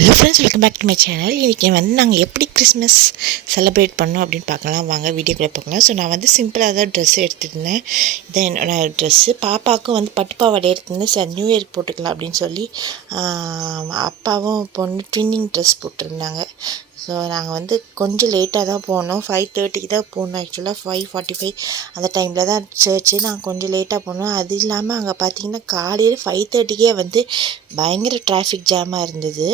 Hello friends welcome back to my channel இன்றைக்கி வந்து நாங்கள் எப்படி கிறிஸ்மஸ் செலிப்ரேட் பண்ணோம் அப்படின்னு பார்க்கலாம். வாங்க வீடியோக்குள்ளே பார்க்கலாம் ஸோ நான் வந்து சிம்பிளாக தான் ட்ரெஸ் எடுத்துருந்தேன் இதான் என்னோடய ட்ரெஸ்ஸு பாப்பாவுக்கும் வந்து பட்டுப்பாவாடை எடுத்துருந்தேன் சார் நியூ இயர் போட்டுக்கலாம் அப்படின்னு சொல்லி அப்பாவும் பொண்ணு ட்வின்னிங் ட்ரெஸ் போட்டிருந்தாங்க. ஸோ நாங்கள் வந்து கொஞ்சம் லேட்டாக தான் போனோம். ஃபைவ் தேர்ட்டிக்கு தான் போனோம். ஆக்சுவலாக ஃபைவ் ஃபார்ட்டி ஃபைவ் அந்த டைமில் தான் சர்ச்சு நாங்கள் கொஞ்சம் லேட்டாக போனோம். அது இல்லாமல் அங்கே பார்த்தீங்கன்னா காலையில் ஃபைவ் தேர்ட்டிக்கே வந்து பயங்கர டிராஃபிக் ஜாமாக இருந்தது.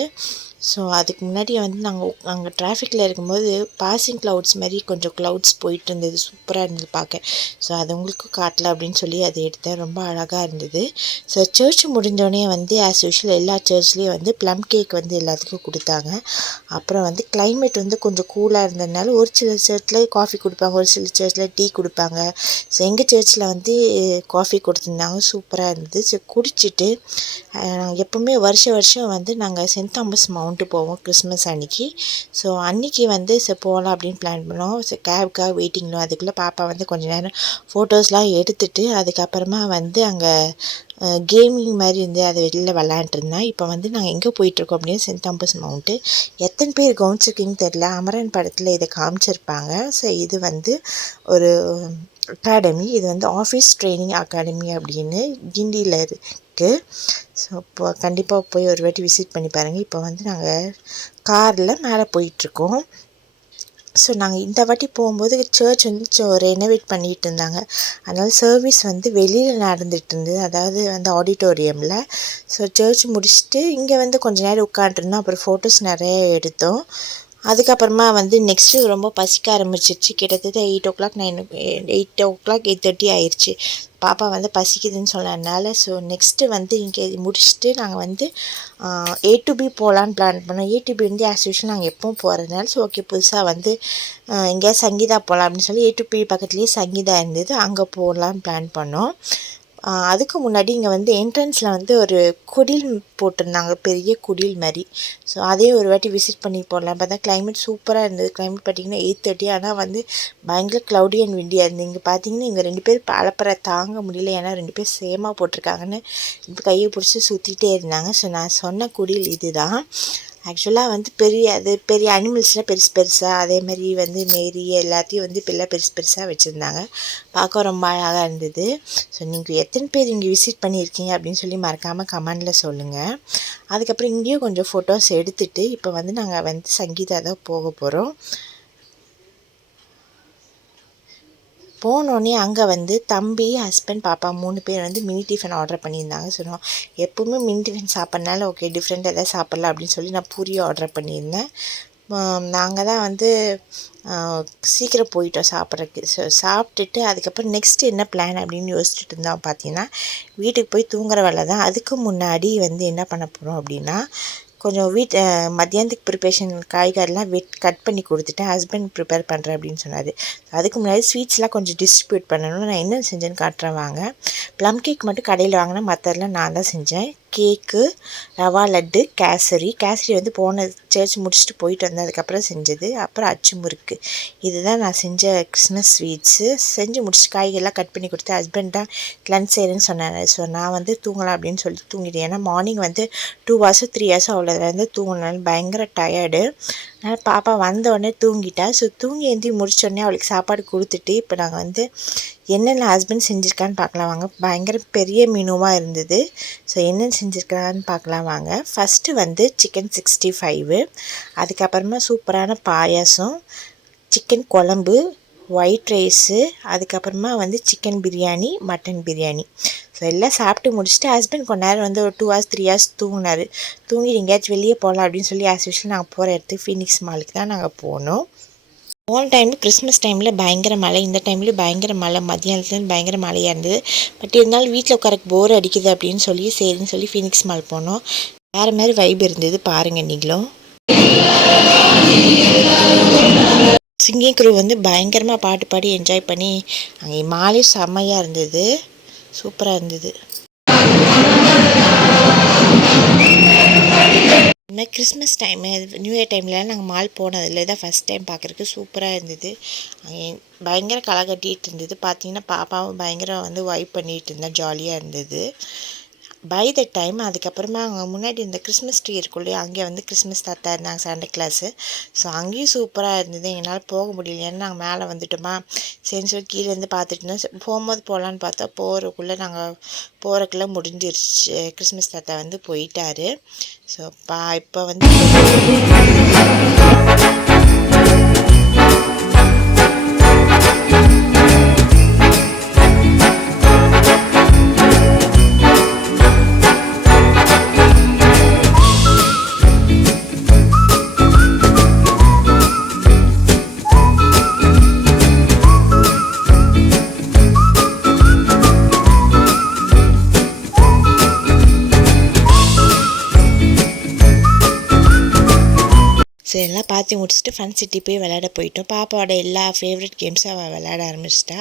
ஸோ அதுக்கு முன்னாடி வந்து நாங்கள் நாங்கள் டிராஃபிக்கில் இருக்கும்போது பாசிங் க்ளவுட்ஸ் மாதிரி கொஞ்சம் க்ளவுட்ஸ் போயிட்டு இருந்தது. சூப்பராக இருந்தது பார்க்க. ஸோ அது உங்களுக்கும் காட்டல அப்படின்னு சொல்லி அதை எடுத்தேன். ரொம்ப அழகாக இருந்தது. ஸோ சர்ச் முடிஞ்சோடனே வந்து ஆஸ் யூஷுவல் எல்லா சர்ச்லேயும் வந்து ப்ளம் கேக் வந்து எல்லாத்துக்கும் கொடுத்தாங்க. அப்புறம் வந்து கிளைமேட் வந்து கொஞ்சம் கூலாக இருந்ததுனால ஒரு சில சர்ச்சில் காஃபி கொடுப்பாங்க ஒரு சில சர்ச்சில் டீ கொடுப்பாங்க. ஸோ எங்கள் சர்ச்சில் வந்து காஃபி கொடுத்துருந்தாங்க. சூப்பராக இருந்தது. ஸோ குடிச்சிட்டு நாங்கள் எப்பவுமே வருஷ வருஷம் வந்து நாங்கள் சென்ட் தாமஸ் மவுண்ட்டு போவோம் கிறிஸ்மஸ் அன்னைக்கு. ஸோ அன்னைக்கு வந்து சரி போகலாம் அப்படின்னு பிளான் பண்ணோம். ஸோ கேபுக்காக வெயிட்டிங்னோ அதுக்குள்ளே பாப்பா வந்து கொஞ்ச நேரம் ஃபோட்டோஸ்லாம் எடுத்துட்டு அதுக்கப்புறமா வந்து அங்கே கேமிங் மாதிரி இருந்து அதை வெளியில் விளாண்டுருந்தேன் இப்போ வந்து நாங்கள் எங்கே போயிட்டுருக்கோம் அப்படின்னு சென்ட் தாம்பஸ் மவுண்ட்டு எத்தனை பேர் கவனிச்சிருக்கீங்கன்னு தெரில அமரன் படத்தில் இதை காமிச்சிருப்பாங்க. ஸோ இது வந்து ஒரு அகாடமி இது வந்து ஆஃபீஸ் ட்ரைனிங் அகாடமி அப்படின்னு கிண்டியில் இருக்குது ஸோ இப்போ கண்டிப்பாக போய் ஒரு வாட்டி விசிட் பண்ணி பாருங்கள் இப்போ வந்து நாங்கள் காரில் மேலே போயிட்டுருக்கோம். ஸோ நாங்கள் இந்த வாட்டி போகும்போது சர்ச் வந்து ரெனோவேட் பண்ணிகிட்டு இருந்தாங்க. அதனால் சர்வீஸ் வந்து வெளியில் நடந்துகிட்டு இருந்தது. அதாவது வந்து ஆடிட்டோரியமில் ஸோ சர்ச் முடிச்சுட்டு இங்கே வந்து கொஞ்ச நேரம் உட்காண்ட்ருந்தோம் அப்புறம் ஃபோட்டோஸ் நிறைய எடுத்தோம். அதுக்கப்புறமா வந்து நெக்ஸ்ட்டு ரொம்ப பசிக்க ஆரம்பிச்சிருச்சு. கிட்டத்தட்ட eight o'clock nine eight o'clock eight thirty ஆயிடுச்சு பாப்பா வந்து பசிக்குதுன்னு சொன்னதுனால ஸோ நெக்ஸ்ட்டு வந்து இங்கே முடிச்சுட்டு நாங்கள் வந்து ஏ டு பி போகலான்னு பிளான் பண்ணோம். ஏ டு பி வந்து ஆஸ் யூஷுவல் நாங்கள் எப்பவும் போகிறதுனால ஸோ ஓகே புதுசாக வந்து எங்கேயா சங்கீதா போகலாம் அப்படின்னு சொல்லி ஏ டு பி பக்கத்துலேயே சங்கீதா இருந்தது. அங்கே போகலான்னு பிளான் பண்ணோம். அதுக்கு முன்னாடி இங்கே வந்து என்ட்ரன்ஸில் வந்து ஒரு குடில் போட்டிருந்தாங்க பெரிய குடில் மாதிரி. ஸோ அதையும் ஒரு வாட்டி விசிட் பண்ணி போடலாம் பார்த்தா கிளைமேட் சூப்பராக இருந்தது. கிளைமேட் பார்த்தீங்கன்னா எயிட் தேர்ட்டி ஆனால் வந்து பயங்கர க்ளவுடி அண்ட் விண்டியாக இருந்தது. இங்கே பார்த்தீங்கன்னா இங்கே ரெண்டு பேர் பழப்பறை தாங்க முடியல. ஏன்னா ரெண்டு பேர் சேமாக போட்டிருக்காங்கன்னு இப்போ கையை பிடிச்சி சுற்றிட்டே இருந்தாங்க. ஸோ நான் சொன்ன குடில் இதுதான். ஆக்சுவலாக வந்து பெரிய அது பெரிய அனிமல்ஸ்லாம் பெருசு பெருசாக அதே மாதிரி வந்து மேரி எல்லாத்தையும் வந்து இப்போல்லாம் பெருசு பெருசாக வச்சுருந்தாங்க. பார்க்க ரொம்ப அழகாக இருந்தது. ஸோ நீங்கள் எத்தனை பேர் இங்கே விசிட் பண்ணியிருக்கீங்க அப்படின்னு சொல்லி மறக்காமல் கமெண்டில் சொல்லுங்கள் அதுக்கப்புறம் இங்கேயும் கொஞ்சம் ஃபோட்டோஸ் எடுத்துகிட்டு இப்போ வந்து நாங்கள் வந்து சங்கீதா தான் போக போகிறோம் போனோடனே அங்கே வந்து தம்பி ஹஸ்பண்ட் பாப்பா மூணு பேர் வந்து மினி டிஃபன் ஆர்டர் பண்ணியிருந்தாங்க. சொன்னோம் எப்பவுமே மினி டிஃபன் சாப்பிட்றனால ஓகே டிஃப்ரெண்ட் எதாவது சாப்பிட்லாம் அப்படின்னு சொல்லி நான் பூரி ஆர்டர் பண்ணியிருந்தேன். நாங்கள் தான் வந்து சீக்கிரம் போயிட்டோம் சாப்பிட்றதுக்கு. ஸோ சாப்பிட்டுட்டு அதுக்கப்புறம் நெக்ஸ்ட் என்ன பிளான் அப்படின்னு யோசிச்சுட்டு இருந்தோம். பார்த்தீங்கன்னா வீட்டுக்கு போய் தூங்குற வேலை தான். அதுக்கு முன்னாடி வந்து என்ன பண்ண போகிறோம் அப்படின்னா கொஞ்சம் வீட் மத்தியானத்துக்கு ப்ரிப்பரேஷன் காய்கறிலாம் வெட் கட் பண்ணி கொடுத்துட்டேன். ஹஸ்பண்ட் ப்ரிப்பேர் பண்ணுறேன் அப்படின்னு சொன்னார். அதுக்கு முன்னாடி ஸ்வீட்ஸ்லாம் கொஞ்சம் டிஸ்ட்ரிபியூட் பண்ணணும் நான் என்ன செஞ்சேன்னு காட்டுறேன் வாங்க. ப்ளம் கேக் மட்டும் கடையில் வாங்கினா மற்றதெல்லாம் நான் தான் செஞ்சேன். கேக்கு ரவா லட்டு கேசரி. கேசரி வந்து போன சர்ச் முடிச்சுட்டு போயிட்டு வந்ததுக்கப்புறம் செஞ்சது. அப்புறம் அச்சு முறுக்கு. இதுதான் நான் செஞ்ச கிறிஸ்மஸ் ஸ்வீட்ஸு செஞ்சு முடிச்சுட்டு காய்கறிலாம் கட் பண்ணி கொடுத்து ஹஸ்பண்ட் தான் லன்ச் செய்கிறேன்னு சொன்னார். ஸோ நான் வந்து தூங்கலாம் அப்படின்னு சொல்லி தூங்கிட்டேன். ஏன்னா மார்னிங் வந்து டூ ஹவர்ஸோ த்ரீ ஹவர்ஸோ அவ்வளோதுலேருந்து தூங்கினாலும் பயங்கர டயர்டு பாப்பா வந்த உடனே தூங்கிட்டா. ஸோ தூங்கி ஏந்தி முடிச்சோடனே அவளுக்கு சாப்பாடு கொடுத்துட்டு இப்போ நாங்கள் வந்து என்னென்ன ஹஸ்பண்ட் செஞ்சுருக்கான்னு பார்க்கலாம் வாங்க. பயங்கர பெரிய மெனுவாக இருந்தது. ஸோ என்னென்ன செஞ்சுருக்கான்னு பார்க்கலாம் வாங்க. ஃபஸ்ட்டு வந்து சிக்கன் சிக்ஸ்டி ஃபைவு அதுக்கப்புறமா சூப்பரான பாயாசம் சிக்கன் குழம்பு ஒயிட் ரைஸு அதுக்கப்புறமா வந்து chicken biryani mutton biryani so எல்லாம் சாப்பிட்டு முடிச்சுட்டு ஹஸ்பண்ட் கொஞ்ச நேரம் வந்து ஒரு டூ ஹவர்ஸ் த்ரீ ஹவர்ஸ் தூங்கினார். தூங்கி எங்கேயாச்சும் வெளியே போகலாம் அப்படின்னு சொல்லி ஆஸ் யூஷுவல் நாங்கள் போகிற இடத்துக்கு ஃபீனிக்ஸ் மாலுக்கு தான் நாங்கள் போனோம். போன டைம் கிறிஸ்மஸ் டைமில் பயங்கர மழை. இந்த டைம்லேயும் பயங்கர மழை. மத்தியானத்துலேருந்து பயங்கர மழையாக இருந்தது. பட் இருந்தாலும் வீட்டில் உட்காரக்கு போர் அடிக்குது அப்படின்னு சொல்லி சரின்னு சொல்லி ஃபீனிக்ஸ் மால் போனோம். வேறு மாதிரி வைப் இருந்தது. பாருங்கள் நீங்களும். சிங்கிங் குரூ வந்து பயங்கரமாக பாட்டு பாடி என்ஜாய் பண்ணி அங்கே மாலே செம்மையாக இருந்தது. சூப்பராக இருந்தது. இந்த மாதிரி கிறிஸ்மஸ் டைமு நியூ இயர் டைம்லலாம் நாங்கள் மால் போனதில்லை தான் ஃபஸ்ட் டைம் பார்க்குறக்கு சூப்பராக இருந்தது. பயங்கர களை கட்டிகிட்டு இருந்தது. பார்த்தீங்கன்னா பாப்பாவும் பயங்கரம் வந்து வைப் பண்ணிகிட்டு இருந்தா ஜாலியாக இருந்தது. பை த டைம் அதுக்கப்புறமா அவங்க முன்னாடி இந்த கிறிஸ்மஸ் ட்ரீ இருக்கும் இல்லையா அங்கே வந்து கிறிஸ்மஸ் தாத்தா இருந்தாங்க சண்டே கிளாஸு ஸோ அங்கேயும் சூப்பராக இருந்தது. எங்களால் போக முடியல ஏன்னா நாங்கள் மேலே வந்துட்டோமா? சரின்னு சொல்லி கீழேருந்து பார்த்துட்டு இருந்தோம். போகும்போது போகலான்னு பார்த்தா போகிறக்குள்ளே நாங்கள் போகிறக்குள்ளே முடிஞ்சிருச்சு. கிறிஸ்மஸ் தாத்தா வந்து போயிட்டாரு. ஸோ பா இப்போ வந்து எல்லாத்தையும் பார்த்து முடிச்சுட்டு ஃபன் சிட்டி போய் விளையாட போயிட்டோம். பாப்பாவோட எல்லா ஃபேவரட் கேம்ஸும் அவள் விளையாட ஆரம்பிச்சிட்டா.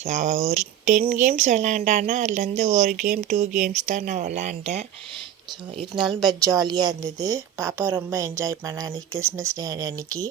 ஸோ அவள் ஒரு டென் கேம்ஸ் விளாண்டான்னா அதுலேருந்து ஒரு கேம் டூ கேம்ஸ் தான் நான் விளாண்டேன் ஸோ இருந்தாலும் பட் ஜாலியாக இருந்தது. பாப்பா ரொம்ப என்ஜாய் பண்ணா அன்றைக்கி கிறிஸ்மஸ் டே அன்னைக்கு.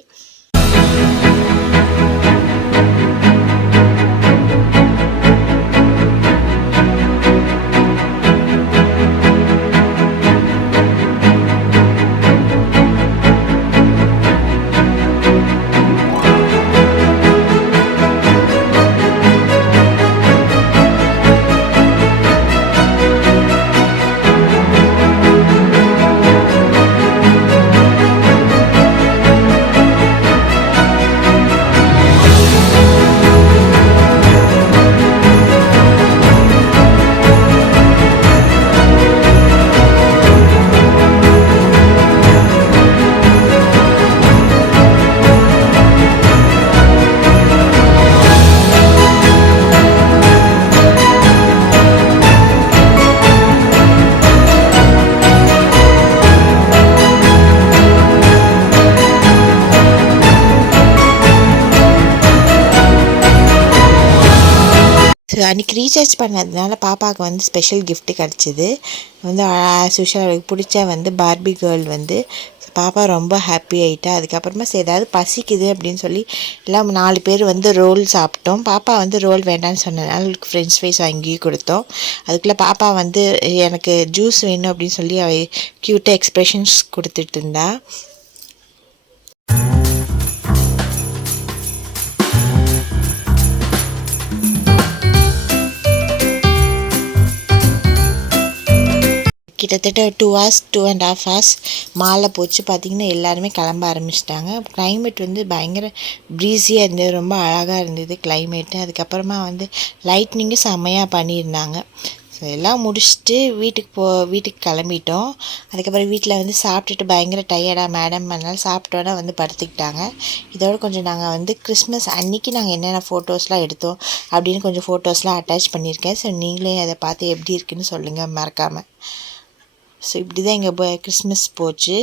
அன்றைக்கி ரீசார்ஜ் பண்ணதுனால பாப்பாவுக்கு வந்து ஸ்பெஷல் கிஃப்ட்டு கிடச்சிது. வந்து ஆஸ் யூஷுவல் அவளுக்கு பிடிச்ச வந்து பார்பி கேர்ள் வந்து பாப்பா ரொம்ப ஹாப்பி ஆகிட்டா அதுக்கப்புறமா சரி ஏதாவது பசிக்குது அப்படின்னு சொல்லி எல்லாம் நாலு பேர் வந்து ரோல் சாப்பிட்டோம். பாப்பா வந்து ரோல் வேண்டாம்னு சொன்னதுனால அவளுக்கு ஃப்ரெஞ்ச் ஃப்ரைஸ் வாங்கி கொடுத்தோம். அதுக்குள்ளே பாப்பா வந்து எனக்கு ஜூஸ் வேணும் அப்படின்னு சொல்லி அவள் க்யூட்டாக எக்ஸ்ப்ரெஷன்ஸ் கொடுத்துட்டு இருந்தா. கிட்டத்தட்ட two hours two and half hours மாலை போச்சு. பார்த்திங்கன்னா எல்லாருமே கிளம்ப ஆரம்பிச்சிட்டாங்க. கிளைமேட் வந்து பயங்கர ப்ரீஸியாக இருந்தது. ரொம்ப அழகாக இருந்தது கிளைமேட்டு அதுக்கப்புறமா வந்து லைட்னிங்கும் செம்மையாக பண்ணியிருந்தாங்க. ஸோ எல்லாம் முடிச்சுட்டு வீட்டுக்கு போ வீட்டுக்கு கிளம்பிட்டோம். அதுக்கப்புறம் வீட்டில் வந்து சாப்பிட்டுட்டு பயங்கர டயர்டாக மேடம் அதனால சாப்பிட்டோன்னே வந்து படுத்துக்கிட்டாங்க. இதோட கொஞ்சம் நாங்கள் வந்து கிறிஸ்மஸ் அன்னைக்கு நாங்கள் என்னென்ன ஃபோட்டோஸ்லாம் எடுத்தோம் அப்படின்னு கொஞ்சம் ஃபோட்டோஸ்லாம் அட்டாச் பண்ணியிருக்கேன். ஸோ நீங்களே அதை பார்த்து எப்படி இருக்குன்னு சொல்லுங்கள் மறக்காமல் ஸோ இப்படி தான் எங்கள் கிறிஸ்மஸ் போச்சு.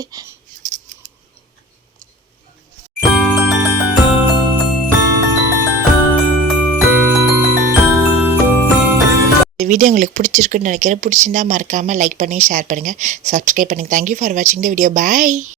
இந்த வீடியோ உங்களுக்கு பிடிச்சிருக்குன்னு நினைக்கிறேன். பிடிச்சிருந்தா மறக்காமல் லைக் பண்ணி ஷேர் பண்ணுங்கள் சப்ஸ்கிரைப் பண்ணுங்கள் தேங்க்யூ ஃபார் வாட்சிங் த வீடியோ பாய்